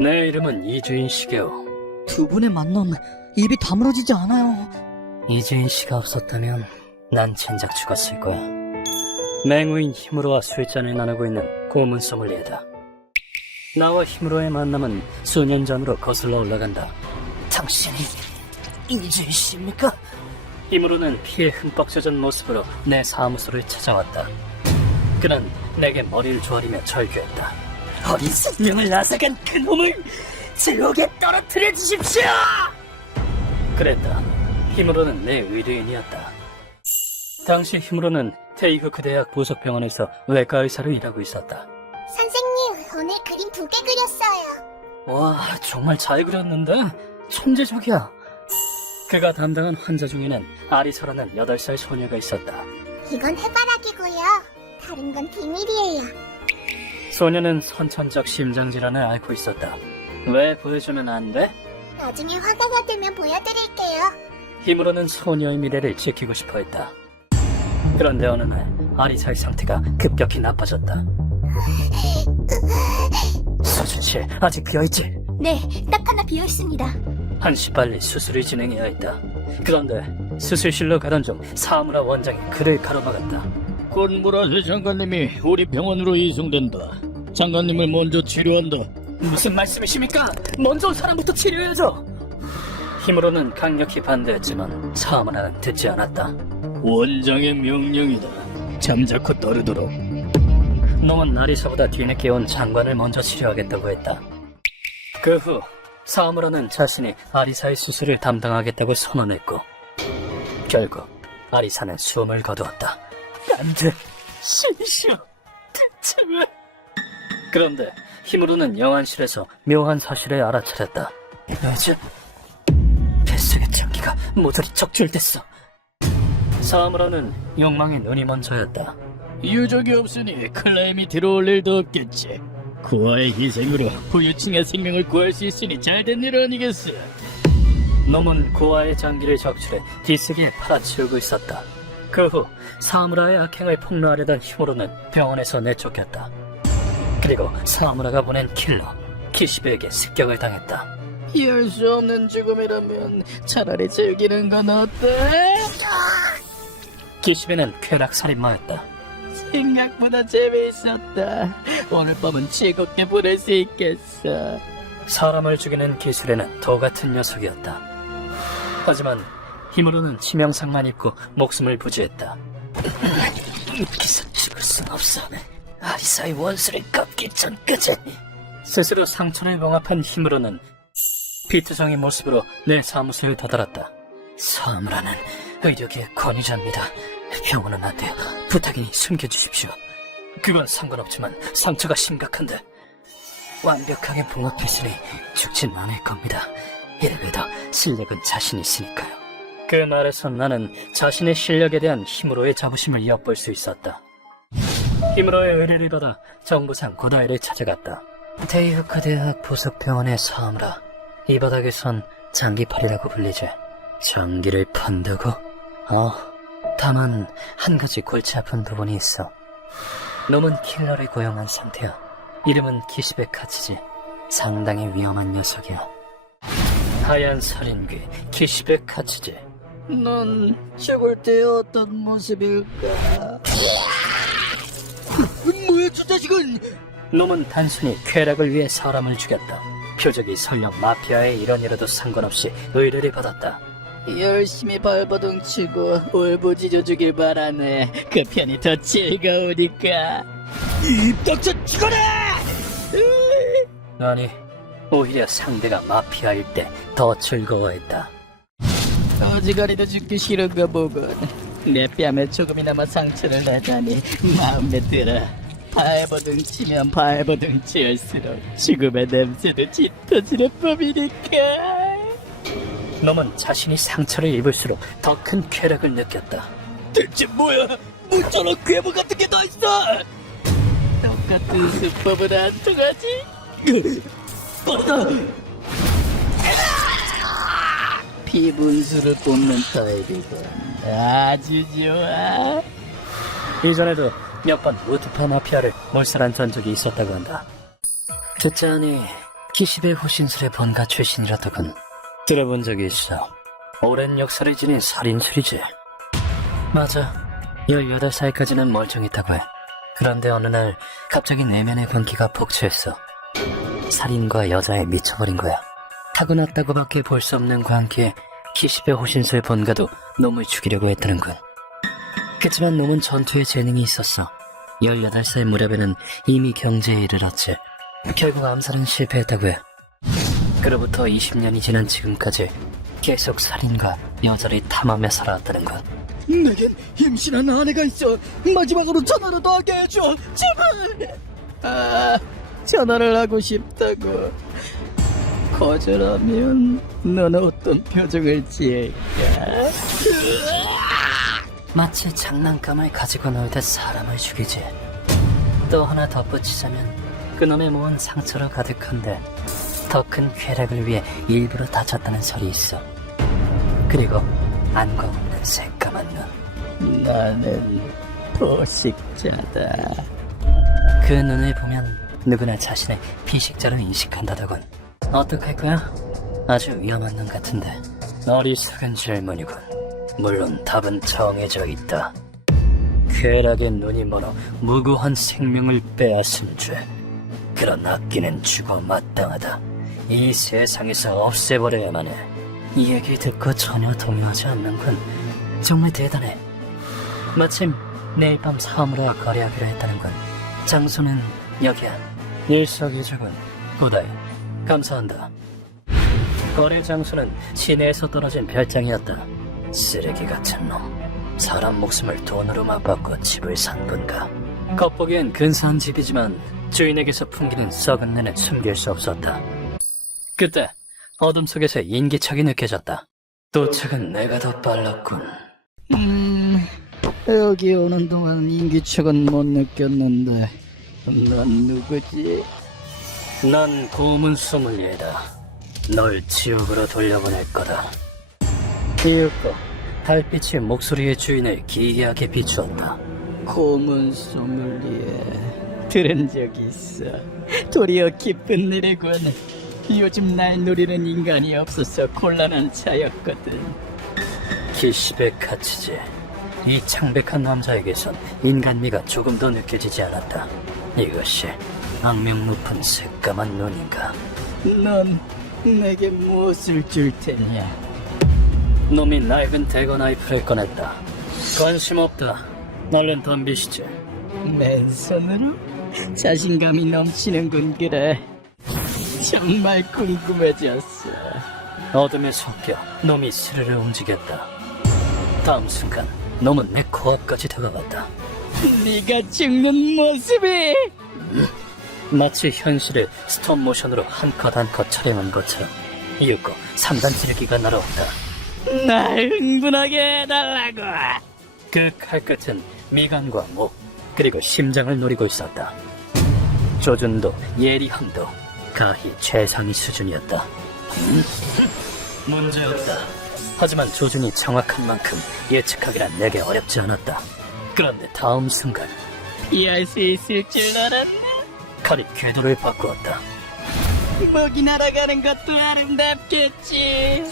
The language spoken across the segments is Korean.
내 이름은 이주인 시게오. 두 분의 만남, 입이 다물어지지 않아요. 이주인 씨가 없었다면 난 진작 죽었을 거야. 맹우인 히무로와 술잔을 나누고 있는 고문 소믈리에다. 나와 히무로의 만남은 수년 전으로 거슬러 올라간다. 당신이 이주인 씨입니까? 히무로는 피에 흠뻑 젖은 모습으로 내 사무소를 찾아왔다. 그는 내게 머리를 조아리며 절규했다. 어린 생명을 앗아간 그 놈을 지옥에 떨어뜨려 주십시오! 그랬다. 히무로는 내 의뢰인이었다. 당시 히무로는 테이후크 대학 부속병원에서 외과 의사로 일하고 있었다. 선생님, 오늘 그림 2개 그렸어요. 와, 정말 잘 그렸는데? 천재적이야. 그가 담당한 환자 중에는 아리사라는 8살 소녀가 있었다. 이건 해바라기고요. 다른 건 비밀이에요. 소녀는 선천적 심장질환을 앓고 있었다. 왜 보여주면 안 돼? 나중에 화가가 되면 보여드릴게요. 히무로는 소녀의 미래를 지키고 싶어 했다. 그런데 어느 날 아리사의 상태가 급격히 나빠졌다. 수술실 아직 비어있지? 네, 딱 하나 비어있습니다. 한시 빨리 수술을 진행해야 했다. 그런데 수술실로 가던 중 사무라 원장이 그를 가로막았다. 건무라세 장관님이 우리 병원으로 이송된다. 장관님을 먼저 치료한다. 무슨 말씀이십니까? 먼저 온 사람부터 치료해야죠. 히무로는 강력히 반대했지만 사무라는 듣지 않았다. 원장의 명령이다. 잠자코 따르도록. 놈은 아리사보다 뒤늦게 온 장관을 먼저 치료하겠다고 했다. 그 후 사무라는 자신이 아리사의 수술을 담당하겠다고 선언했고 결국 아리사는 숨을 거두었다. 안 돼, 신이시여, 대체 왜? 그런데 히무로는 영안실에서 묘한 사실을 알아차렸다. 요즘 뱃속의 장기가 모조리 적출됐어. 사무라는 욕망의 눈이 먼저였다. 유족이 없으니 클레임이 들어올 일도 없겠지. 그와의 희생으로 부유층의 생명을 구할 수 있으니 잘된 일 아니겠어. 놈은 고아의 장기를 적출해 뒤쓰기에 팔아치우고 있었다. 그 후 사무라의 악행을 폭로하려던 히무로는 병원에서 내쫓겼다. 그리고 사무라가 보낸 킬러 키시베에게 습격을 당했다. 이해할 수 없는 죽음이라면 차라리 즐기는 건 어때? 키시베는 쾌락살인마였다. 생각보다 재미있었다. 오늘 밤은 즐겁게 보낼 수 있겠어. 사람을 죽이는 기술에는 도 같은 녀석이었다. 하지만 히무로는 치명상만 입고 목숨을 부지했다. 여기서 죽을 순 없어. 아리사의 원수를 꺾기 전까지. 스스로 상처를 봉합한 히무로는 피투성의 모습으로 내 사무소에 다다랐다. 사무라는 의료계의 권위자입니다. 병원은 안 돼요. 부탁이니 숨겨주십시오. 그건 상관없지만 상처가 심각한데. 완벽하게 봉합했으니 죽진 않을 겁니다. 이래봬도 실력은 자신 있으니까요. 그 말에서 나는 자신의 실력에 대한 히무로의 자부심을 엿볼 수 있었다. 히무로의 의뢰를 받아 정부상 고다이를 찾아갔다. 테이후크 대학 부속병원의 사무라. 이 바닥에선 장기팔이라고 불리지. 장기를 판다고? 다만 한 가지 골치 아픈 부분이 있어. 놈은 킬러를 고용한 상태야. 이름은 키시베 카츠지. 상당히 위험한 녀석이야. 하얀 살인귀 키시베 카츠지. 넌 죽을 때 어떤 모습일까? 뭐야 저 자식은! 놈은 단순히 쾌락을 위해 사람을 죽였다. 표적이 설령 마피아의 일원이라도 상관없이 의뢰를 받았다. 열심히 발버둥치고 울부짖어 주길 바라네. 그 편이 더 즐거우니까. 입 닥쳐 죽어라! 아니, 오히려 상대가 마피아일 때 더 즐거워했다. 어지간히도 죽기 싫은가 보군. 내 뺨에 조금이나마 상처를 내다니 마음에 들어. 발버둥치면 발버둥칠수록 죽음의 냄새도 짙어지는 법이니까. 놈은 자신이 상처를 입을수록 더 큰 쾌락을 느꼈다. 대체 뭐야? 뭐 저런 괴물 같은 게 더 있어? 똑같은 수법은 안 통하지? 맞다! 피분수를 뽑는 타입이군. 아주 좋아. 이전에도 몇 번 우트파 마피아를 몰살한 전적이 있었다고 한다. 듣자하니 기십의 호신술의 본가 출신이라더군. 들어본 적이 있어. 오랜 역사를 지닌 살인술이지. 맞아. 18살까지는 멀쩡했다고 해. 그런데 어느 날 갑자기 내면의 군기가 폭주했어. 살인과 여자에 미쳐버린 거야. 타고났다고밖에 볼 수 없는 관계에 기십의 호신술 본가도 놈을 죽이려고 했다는군. 그치만 놈은 전투에 재능이 있었어. 18살 무렵에는 이미 경제에 이르렀지. 결국 암살은 실패했다고 해. 그로부터 20년이 지난 지금까지 계속 살인과 여자를 탐하며 살아왔다는 건. 내겐 임신한 아내가 있어. 마지막으로 전화라도 하게 해줘. 제발. 아, 전화를 하고 싶다고. 거절하면 넌 어떤 표정을 지을까? 마치 장난감을 가지고 놀듯 사람을 죽이지. 또 하나 덧붙이자면 그놈의 몸은 상처로 가득한데 더 큰 쾌락을 위해 일부러 다쳤다는 설이 있어. 그리고 안과 없는 새까만 눈. 나는 포식자다. 그 눈을 보면 누구나 자신을 피식자로 인식한다더군. 어떡할 거야? 아주 위험한 눈 같은데. 어리석은 질문이군. 물론 답은 정해져 있다. 쾌락의 눈이 멀어 무고한 생명을 빼앗은 죄. 그런 악기는 죽어 마땅하다. 이 세상에서 없애버려야만 해. 이 얘기 듣고 전혀 동요하지 않는군. 정말 대단해. 마침 내일 밤 사무라와 거래하기로 했다는군. 장소는 여기야. 일석이조군. 고다이. 감사한다. 거래 장소는 시내에서 떨어진 별장이었다. 쓰레기 같은 놈. 사람 목숨을 돈으로 맞받고 집을 산 분가. 겉보기엔 근사한 집이지만 주인에게서 풍기는 썩은 내는 숨길 수 없었다. 그때 어둠 속에서 인기척이 느껴졌다. 도착은 내가 더 빨랐군. 여기 오는 동안 인기척은 못 느꼈는데 넌 누구지? 난 고문 소믈리에다. 널 지옥으로 돌려보낼 거다. 이윽고 달빛이 목소리의 주인을 기이하게 비추었다. 고문 소믈리에 들은 적이 있어. 도리어 기쁜 일이군. 요즘 날 노리는 인간이 없어서 곤란한 차였거든. 기십의 가치지. 이 창백한 남자에게선 인간미가 조금 더 느껴지지 않았다. 이것이 악명 높은 새까만 눈인가. 넌 내게 무엇을 줄 테냐? 놈이 낡은 대거 나이프를 꺼냈다. 관심 없다. 얼른 덤비시지. 맨손으로? 자신감이 넘치는군. 그래, 정말 궁금해졌어. 어둠에 섞여 놈이 스르르 움직였다. 다음 순간 놈은 내 코앞까지 다가갔다. 네가 죽는 모습이 마치 현실을 스톱모션으로 한 컷 한 컷 촬영한 것처럼 이윽고 3단 찌르기가 날아온다. 날 흥분하게 해달라고. 그 칼끝은 미간과 목 그리고 심장을 노리고 있었다. 조준도 예리함도 가히 최상위 수준이었다. 문제없다. 하지만 조준이 정확한 만큼 예측하기란 내게 어렵지 않았다. 그런데 다음 순간 피할 수 있을 줄 알았네. 칼이 궤도를 바꾸었다. 목이 날아가는 것도 아름답겠지.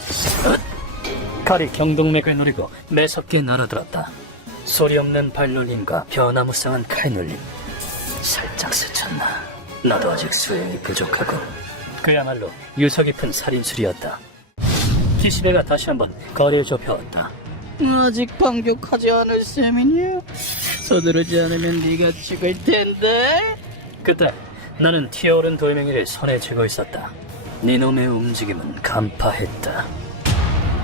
칼이 경동맥을 노리고 매섭게 날아들었다. 소리 없는 발놀림과 변화무쌍한 칼놀림. 살짝 스쳤나. 나도 아직 수행이 부족하고. 그야말로 유서 깊은 살인술이었다. 기시베가 다시 한번 거리를 좁혀왔다. 아직 반격하지 않을 셈이냐? 서두르지 않으면 네가 죽을 텐데. 그때 나는 튀어오른 돌멩이를 손에 쥐고 있었다. 네놈의 움직임은 간파했다.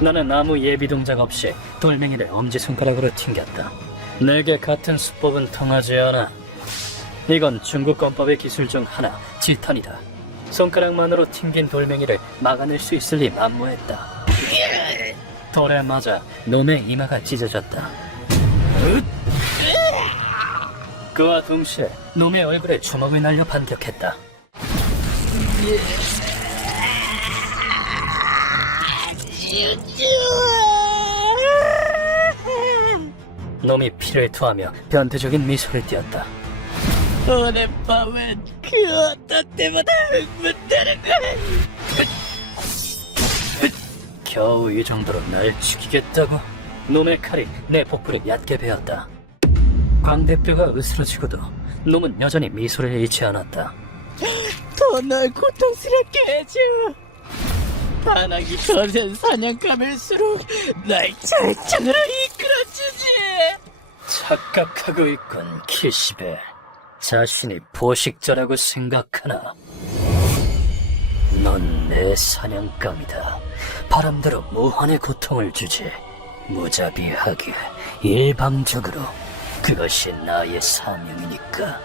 나는 아무 예비 동작 없이 돌멩이를 엄지손가락으로 튕겼다. 내게 같은 수법은 통하지 않아. 이건 중국 권법의 기술 중 하나, 지탄이다. 손가락만으로 튕긴 돌멩이를 막아낼 수 있을 리 만무했다. 돌에 맞아 놈의 이마가 찢어졌다. 그와 동시에 놈의 얼굴에 주먹을 날려 반격했다. 놈이 피를 토하며 변태적인 미소를 띄었다. 오늘 밤은 그 어떤 때보다 흥분되는 거야. 겨우 이 정도로 날 죽이겠다고? 놈의 칼이 내 복부를 얕게 베었다. 광대뼈가 으스러지고도 놈은 여전히 미소를 잃지 않았다. 더 날 고통스럽게 해줘. 반항이 거센 사냥감일수록 날 절정으로 이끌어주지. 착각하고 있군, 키시베. 자신이 포식자라고 생각하나? 넌 내 사냥감이다. 바람대로 무한의 고통을 주지. 무자비하게, 일방적으로. 그것이 나의 사명이니까.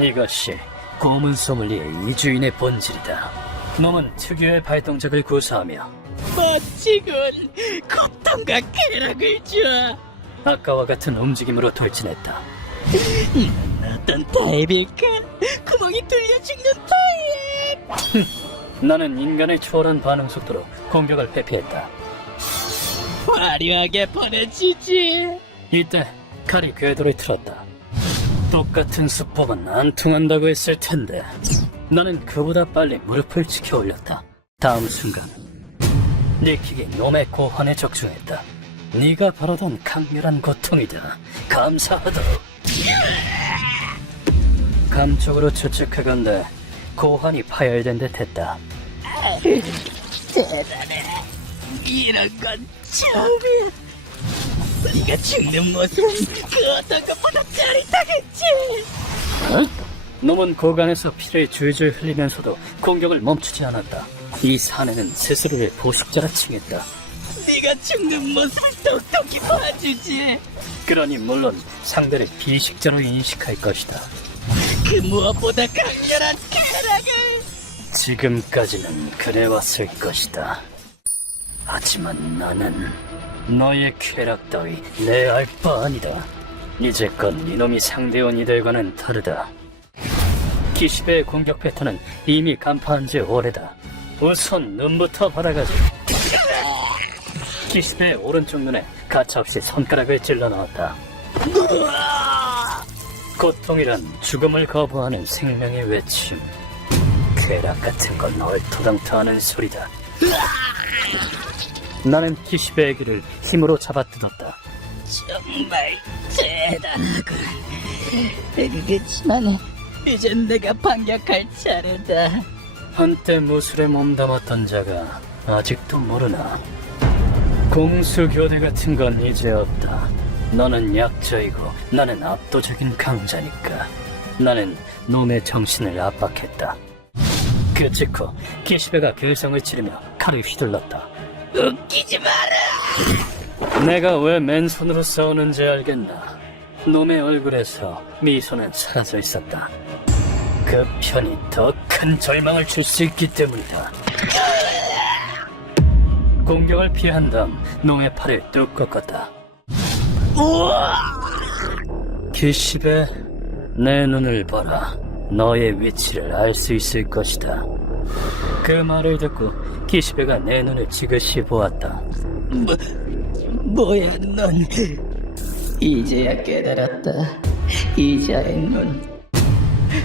이것이 고문 소믈리의 이주인의 본질이다. 놈은 특유의 발동작을 구사하며 멋지군. 고통과 쾌락을 줘. 아까와 같은 움직임으로 돌진했다. 어떤 타입일까? 구멍이 뚫려 죽는 타입. 나는 인간의 초월한 반응 속도로 공격을 회피했다. 화려하게 보내주지. 이때 칼이 궤도를 틀었다. 똑같은 수법은 안 통한다고 했을 텐데 나는 그보다 빨리 무릎을 지켜 올렸다. 다음 순간 네 킥이 놈의 고환에 적중했다. 네가 바라던 강렬한 고통이다. 감사하도록. 감쪽으로 추측하건대 고환이 파열된 듯 했다. 대단해. 이런 건 처음이야. 네가 죽는 모습은 그 어떤 것보다 짜릿하겠지. 놈은 고관에서 피를 줄줄 흘리면서도 공격을 멈추지 않았다. 이 사내는 스스로를 포식자라 칭했다. 네가 죽는 모습을 똑똑히 봐주지. 그러니 물론 상대를 비식자로 인식할 것이다. 그 무엇보다 강렬한 쾌락을. 지금까지는 그래왔을 것이다. 하지만 나는 너의 쾌락 따위 내 알 바 아니다. 이제껏 이놈이 상대원 이들과는 다르다. 키시베의 공격 패턴은 이미 간파한 지 오래다. 우선 눈부터 받아가지. 키시베의 오른쪽 눈에 가차없이 손가락을 찔러 넣었다. 고통이란 죽음을 거부하는 생명의 외침. 쾌락 같은 건 얼토당토하는 소리다. 나는 키시베의 귀를 힘으로 잡아뜯었다. 정말 대단하군. 그렇지만 이젠 내가 반격할 차례다. 한때 무술에 몸담았던 자가 아직도 모르나. 공수교대 같은 건 이제 없다. 너는 약자이고 나는 압도적인 강자니까. 나는 놈의 정신을 압박했다. 그 직후 키시베가 결성을 치르며 칼을 휘둘렀다. 웃기지 마라. 내가 왜 맨손으로 싸우는지 알겠나? 놈의 얼굴에서 미소는 사라져 있었다. 그 편이 더 큰 절망을 줄 수 있기 때문이다. 공격을 피한 다음 놈의 팔을 뚝 꺾었다. 키시베, 내 눈을 봐라. 너의 위치를 알 수 있을 것이다. 그 말을 듣고 키시베가 내 눈을 지그시 보았다. 뭐야 넌. 이제야 깨달았다. 이자의 눈.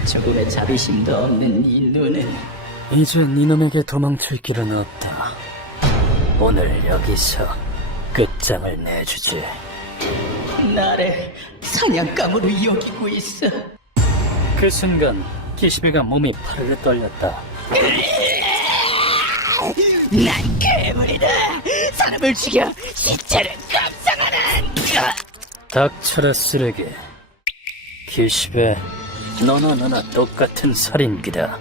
조금의 자비심도 없는 이 눈은 이제 니놈에게 도망칠 길은 없다. 오늘 여기서 끝장을 내주지. 나를 사냥감으로 여기고 있어. 그 순간 키시베가 몸이 파르르 떨렸다. 난 괴물이다. 사람을 죽여 시체를 감상하는. 닥쳐라 쓰레기. 키시베, 너나 똑같은 살인귀다.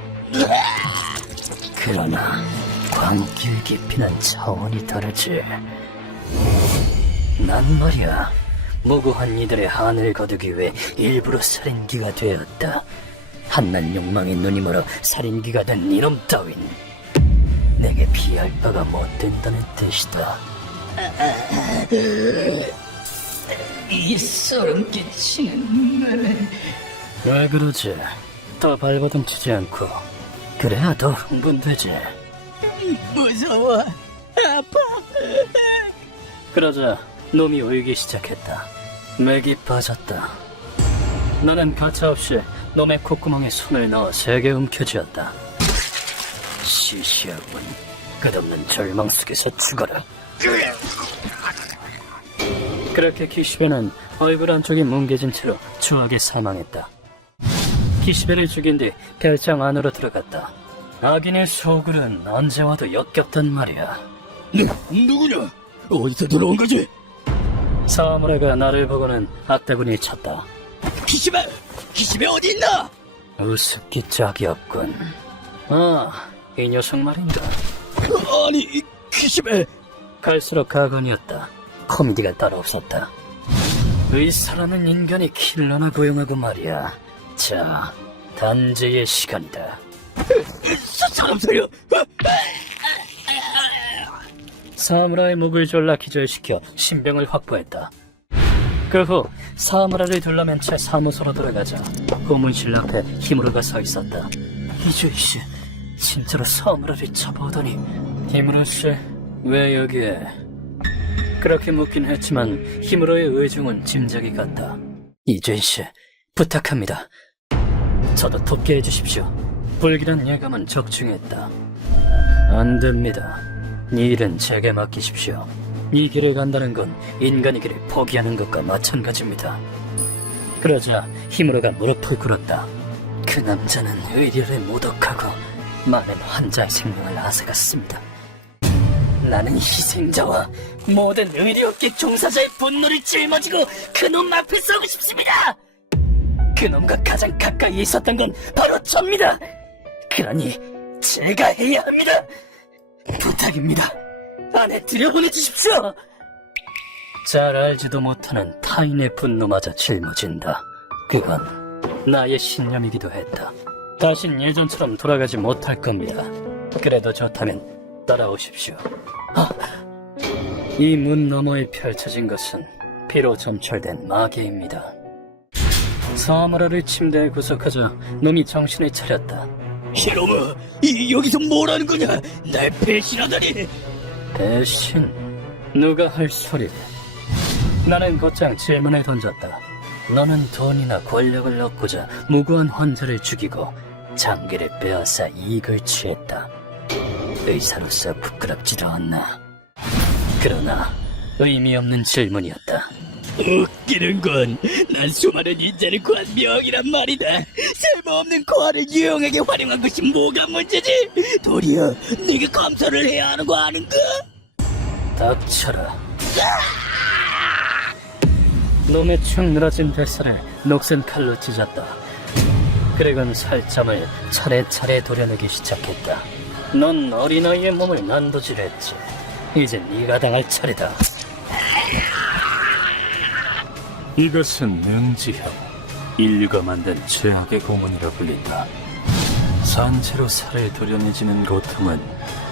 그러나 광길 깊이는 차원이 다르지. 난 말이야, 무고한 이들의 한을 거두기 위해 일부러 살인귀가 되었다. 한낱 욕망의 눈이 멀어 살인귀가 된 이놈 따윈 내게 피할 바가 못 된다는 뜻이다. 이 소름 끼치는 눈은. 왜 그러지? 더 발버둥 치지 않고 그래야 더 흥분되지. 무서워. 아파. 그러자 놈이 울기 시작했다. 맥이 빠졌다. 나는 가차없이 놈의 콧구멍에 손을 넣어 세게 움켜쥐었다. 시시하군. 끝없는 절망 속에서 죽어라. 그렇게 기시베는 얼굴 한쪽이 뭉개진 채로 추하게 사망했다. 기시베를 죽인 뒤 별장 안으로 들어갔다. 악인의 소굴은 언제 와도 역겹단 말이야. 누구냐? 어디서 들어온 거지? 사무라가 나를 보고는 악다구니 쳤다. 기시베 어디 있나? 우습기 짝이 없군. 아, 이 녀석 말인가. 아니, 기시베. 갈수록 가관이었다. 코미디가 따로 없었다. 의사라는 인간이 킬러나 고용하고 말이야. 자, 단죄의 시간이다. 사람 살려. 사무라의 목을 졸라 기절시켜 신병을 확보했다. 그 후 사무라를 둘러맨 채 사무소로 들어가자 고문실 앞에 히무로가 서 있었다. 이주이씨, 진짜로 사무라를 잡아오더니. 히무로씨, 왜 여기에? 그렇게 묻긴 했지만 히무로의 의중은 짐작이 갔다. 이주이씨, 부탁합니다. 저도 돕게 해주십시오. 불길한 예감은 적중했다. 안 됩니다. 이 일은 제게 맡기십시오. 이 길을 간다는 건 인간의 길을 포기하는 것과 마찬가지입니다. 그러자 히무로가 무릎을 꿇었다. 그 남자는 의료를 모독하고 많은 환자의 생명을 앗아갔습니다. 나는 희생자와 모든 의료업계 종사자의 분노를 짊어지고 그놈 앞에 서고 싶습니다. 그놈과 가장 가까이 있었던 건 바로 접니다. 그러니 제가 해야 합니다. 부탁입니다. 안에 들여보내주십시오. 잘 알지도 못하는 타인의 분노마저 짊어진다. 그건 나의 신념이기도 했다. 다신 예전처럼 돌아가지 못할 겁니다. 그래도 좋다면 따라오십시오. 이 문 너머에 펼쳐진 것은 피로 점철된 마개입니다. 사무라를 침대에 구석하자 놈이 정신을 차렸다. 히로무, 여기서 뭐라는 거냐? 날 배신하다니. 배신? 누가 할 소리를? 나는 곧장 질문을 던졌다. 너는 돈이나 권력을 얻고자 무고한 환자를 죽이고 장기를 빼앗아 이익을 취했다. 의사로서 부끄럽지도 않나. 그러나 의미 없는 질문이었다. 웃기는군. 난 수많은 인자를 구한 명이란 말이다. 쓸모없는 고아를 유용하게 활용한 것이 뭐가 문제지? 도리어 네가 감사를 해야 하는 거 아는가? 닥쳐라. 놈의 축 늘어진 뱃살을 녹슨 칼로 찢었다. 그리고는 살점을 차례차례 도려내기 시작했다. 넌 어린아이의 몸을 난도질했지. 이제 네가 당할 차례다. 이것은 능지형, 인류가 만든 최악의 고문이라 불린다. 산채로 살을 도려내지는 고통은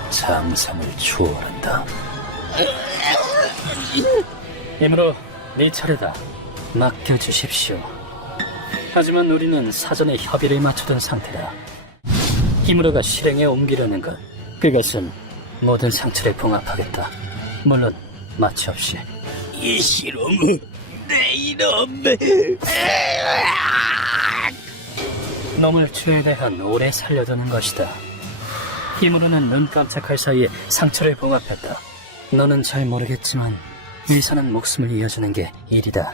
장상을 초월한다. 이므로 네 차례다. 맡겨주십시오. 하지만 우리는 사전에 협의를 맞추던 상태다. 히무로가 실행에 옮기려는 것, 그것은 모든 상처를 봉합하겠다. 물론 마취 없이. 이 히로무, 내 이놈. 놈을 최대한 오래 살려두는 것이다. 히무로는 눈 깜짝할 사이에 상처를 봉합했다. 너는 잘 모르겠지만 의사는 목숨을 이어주는 게 일이다.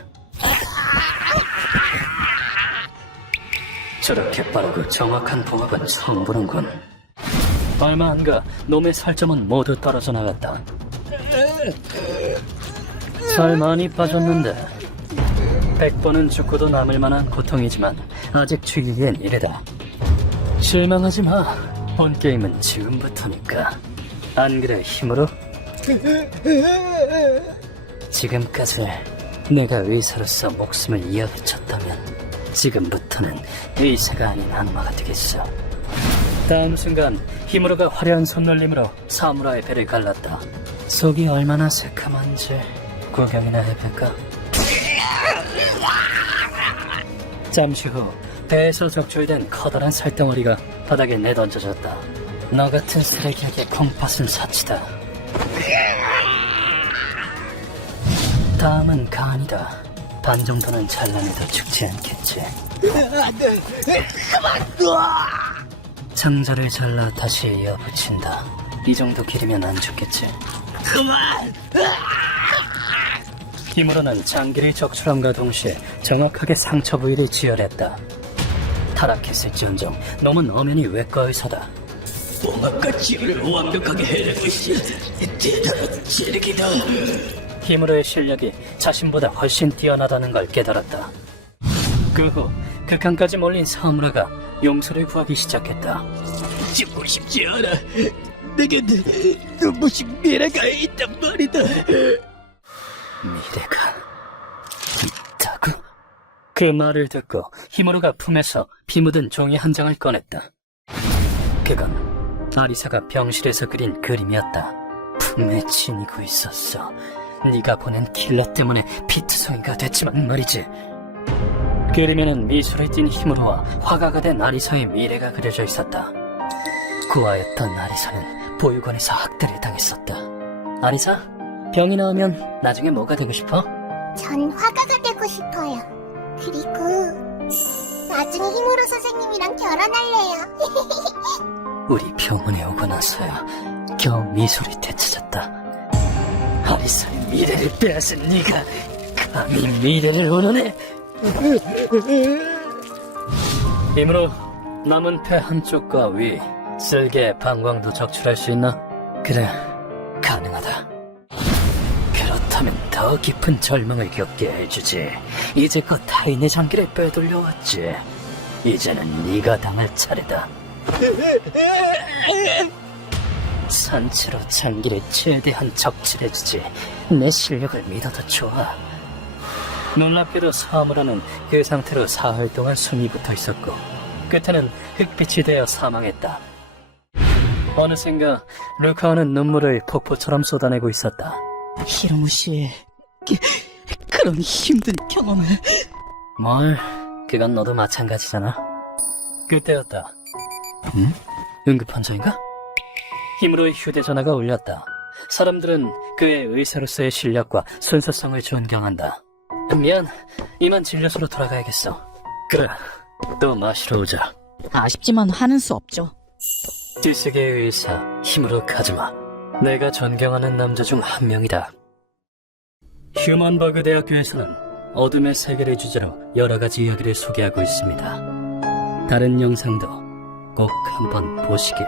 저렇게 빠르고 정확한 봉합은 처음 보는군. 얼마 안 가 놈의 살점은 모두 떨어져 나갔다. 살 많이 빠졌는데 100번은 죽고도 남을 만한 고통이지만 아직 죽이기엔 이르다. 실망하지 마. 본 게임은 지금부터니까. 안 그래, 힘으로? 지금까지 내가 의사로서 목숨을 이어붙였다면 지금부터는 의사가 아닌 악마가 되겠어. 다음 순간 히무로가 화려한 손놀림으로 사무라의 배를 갈랐다. 속이 얼마나 새카만지 구경이나 해볼까? 잠시 후 배에서 적출된 커다란 살덩어리가 바닥에 내던져졌다. 너 같은 쓰레기에게 콩팥은 사치다. 다음은 간이다. 반 정도는 잘라내도 죽지 않겠지. 창자를 잘라 다시 이어붙인다. 이 정도 길이면 안 죽겠지. 그만! 힘으로는 장기를 적출함과 동시에 정확하게 상처 부위를 지혈했다. 타락했을지언정 놈은 엄연히 외과 의사다. 봉합과 치료를 완벽하게 해내고 있어. 대단한 재력이다. 힘으로의 실력이 자신보다 훨씬 뛰어나다는 걸 깨달았다. 그 후 극한까지 몰린 사무라가 용서를 구하기 시작했다. 죽고 싶지 않아. 내게 눈부신 미래가 있단 말이다. 미래가 있다고? 그 말을 듣고 히무로가 품에서 피 묻은 종이 한 장을 꺼냈다. 그건 아리사가 병실에서 그린 그림이었다. 품에 지니고 있었어. 네가 보낸 킬러 때문에 피투성이가 됐지만 말이지. 그림에는 미소를 띤 히무로와 화가가 된 아리사의 미래가 그려져 있었다. 구하였던 아리사는 보육원에서 학대를 당했었다. 아리사? 병이 나으면 나중에 뭐가 되고 싶어? 전 화가가 되고 싶어요. 그리고 나중에 히무로 선생님이랑 결혼할래요. 우리 병원에 오고 나서야 겨우 미소를 되찾았다. 아리사의 미래를 빼앗은 네가 감히 미래를 원하네. 힘으로 남은 폐 한쪽과 위, 쓸개, 방광도 적출할 수 있나? 그래, 가능하다. 그렇다면 더 깊은 절망을 겪게 해주지. 이제껏 타인의 장기를 빼돌려왔지. 이제는 네가 당할 차례다. 산채로 장기를 최대한 적출해주지. 내 실력을 믿어도 좋아. 놀랍게도 사무라는 그 상태로 사흘 동안 숨이 붙어 있었고 끝에는 흑빛이 되어 사망했다. 어느샌가 루카와는 눈물을 폭포처럼 쏟아내고 있었다. 히로무 씨, 그런 힘든 경험을. 뭘, 그건 너도 마찬가지잖아. 그때였다. 응급환자인가? 힘으로의 휴대전화가 울렸다. 사람들은 그의 의사로서의 실력과 순수성을 존경한다. 미안, 이만 진료소로 돌아가야겠어. 그래, 또 마시러 오자. 아쉽지만 하는 수 없죠. 뒷세계의 의사 힘으로 카즈마. 내가 존경하는 남자 중 한 명이다. 휴먼버그 대학교에서는 어둠의 세계를 주제로 여러 가지 이야기를 소개하고 있습니다. 다른 영상도 꼭 한번 보시길.